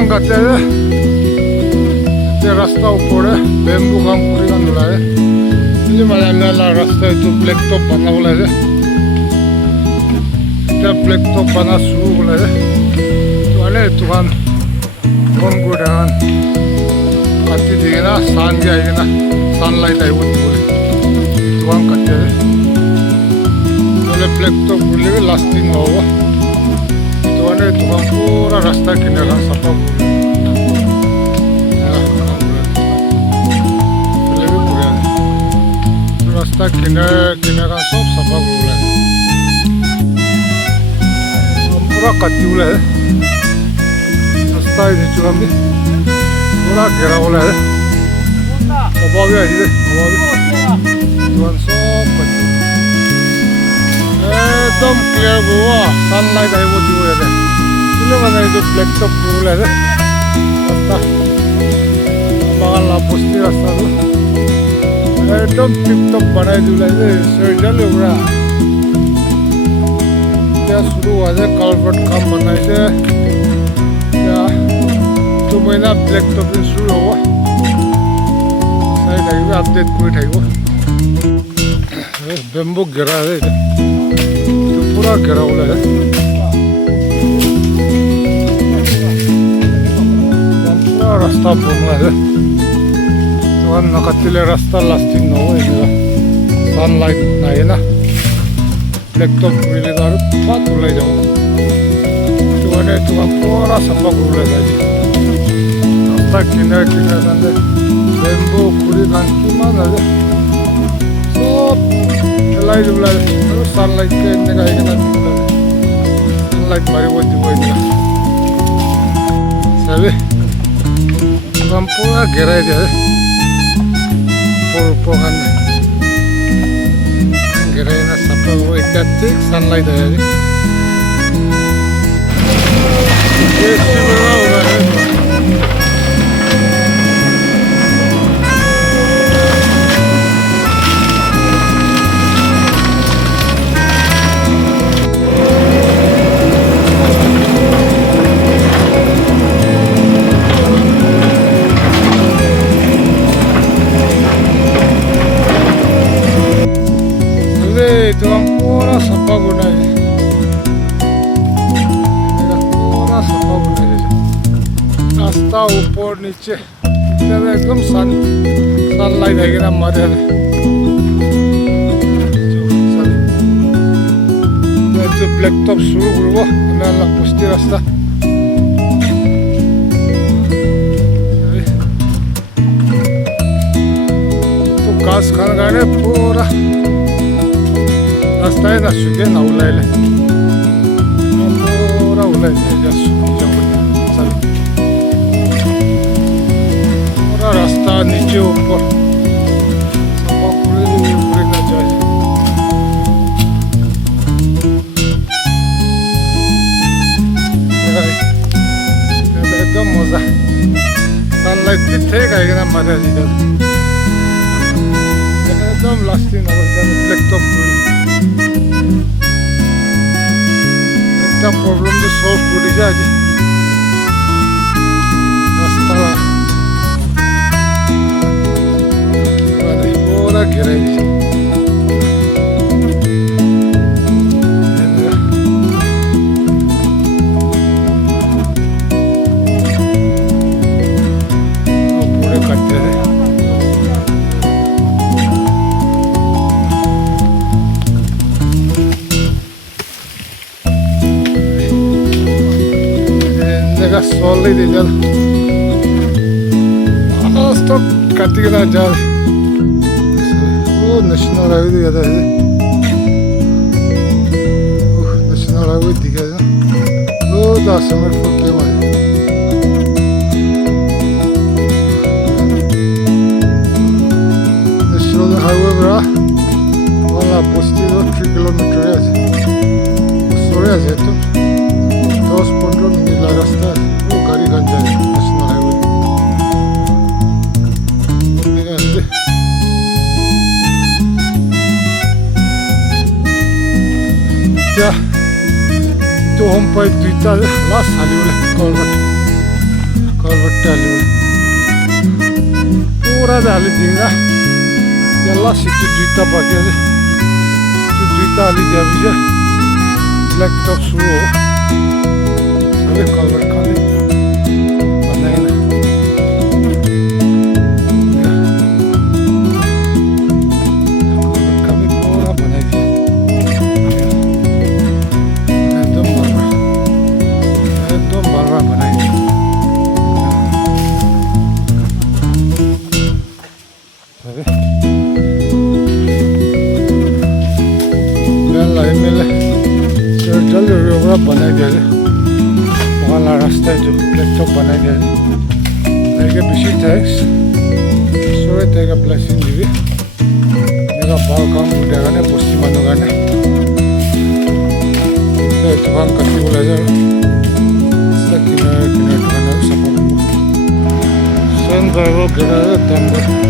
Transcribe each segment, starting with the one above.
दुकान करते हैं रास्ता ऊपर है बेम्बू काम पूरी का मिला है ये मेला रास्ता है तो ब्लैक टॉप बना बोला है जब ब्लैक टॉप बना शुरू बोला है तो अरे दुकान कौन को डाल काटी देंगे ना सान के आएगा ना सनलाइट आई वो दुकान करते हैं तो ब्लैक टॉप बोले लास्टिंग होगा तो अरे दुकान पूरा रास्ता किनारा सफा रास्ता किनारा सब सफा बोला है पूरा कच्ची बोला है रास्ता नीचे हम पूरा घेरा बोला है हवा भी आई है हवा भी दुकान सब कच्ची एकदम क्लियर हुआ सनलाइट आई वो दियो है इसलिए मैंने जो ब्लैक टॉप बोला है रास्ता बागान ला बस्ती रास्ता तो एकदम टिप-टॉप बनाई दिला है सर्जल उड़ा क्या शुरू हुआ है कल्वर्ट काम बनाई है क्या 2 महीना ब्लैक टॉप शुरू हुआ साइड आई अपडेट कोई ठाई वो बेम्बू घेरा है तो पूरा घेरा हुआ है पूरा रास्ता बना है नकतिले रास्ता लास्टिंग न हो सनलाइट नहीं ना ब्लैक टॉप मिले तो बहुत उड़ाई जाओ तो पूरा सफा कर रास्ता किनारे किनारे बेम्बू पूरी की मान है सब लाइट उड़ा सनलाइट के सनलाइट मारी वो सभी पूरा घेराई दिया Puluhan kira-kira sampai ikat sunlight aja nih. Itu पूरा सफा गुना है पूरा सफा गुना है रास्ता ऊपर नीचे एकदम सनलाइट है ना मजा है जो ब्लैक टॉप शुरू करो मेला पुष्टि रास्ता तो घास खाने का पूरा रास्ता है ना सुखे ना उलाइले पूरा उलाइले जैसे पूरा रास्ता नीचे ऊपर सब पूरे ना जाए एकदम मजा सनलाइट भी थे खाएगा ना मजा जी एकदम लास्टिंग ब्लैक टॉप একটা প্রবলেম তো সলভ করে যায় রাস্তা পুরা ঘেরাই দিয়েছে পুরো কাটতে है solid ya hasta katig na ja national highway ya national highway diga ya da summer for ke mai national highway bra wala posti 3 kilometer ya sorry ya to 10-15 minit la rasta वो गाड़ी गंजा है national highway क्या तो हम pipe दुईटा last हाली बोले कलवर्ट पूरा त हालिदिइनँ यसलाई सिटी दुईवटा बाँकी अझै त्यो दुईवटा हालिदिएपछि ब्ल्याक टप सुरु हो सबै कलर खाने बनाएन कलर खाने पुरा बनाइदिएँ एकदम भरमा बनाइदिएँ मैले जल्दी एउटा बनाइदियो अरे उहाँलाई रास्ता जो ल्यापटप बनाइदियो अरे मेरे बेसी थ्याङ्क्स सबै तेगा ब्लेसिङ दिबी मेरा बाउ काम उठेको नै बस्ती मान्नु गर्ने दोकान कति बोला जाऊ यस्ता किनेर दोकानहरू सफा गर्नु स्वयं गरेर घेरेर दाम गर्नु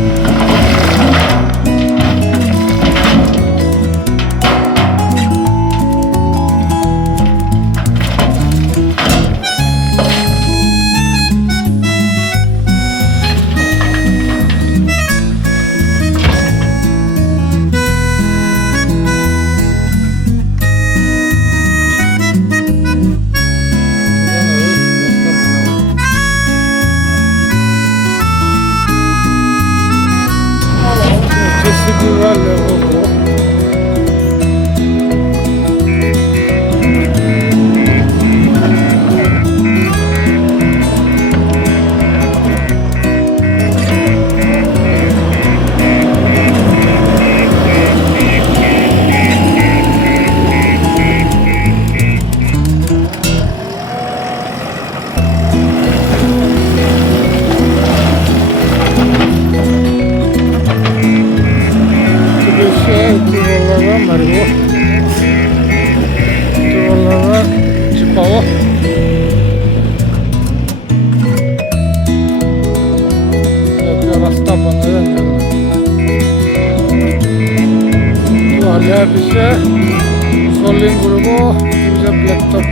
bisa soling grupo bisa laptop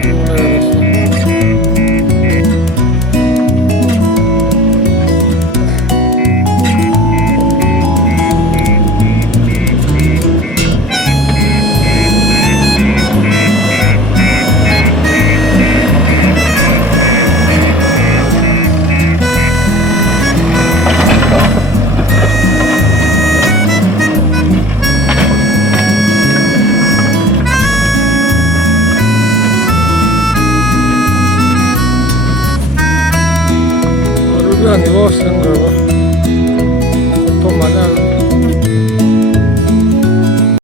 안 입었은 거 봐.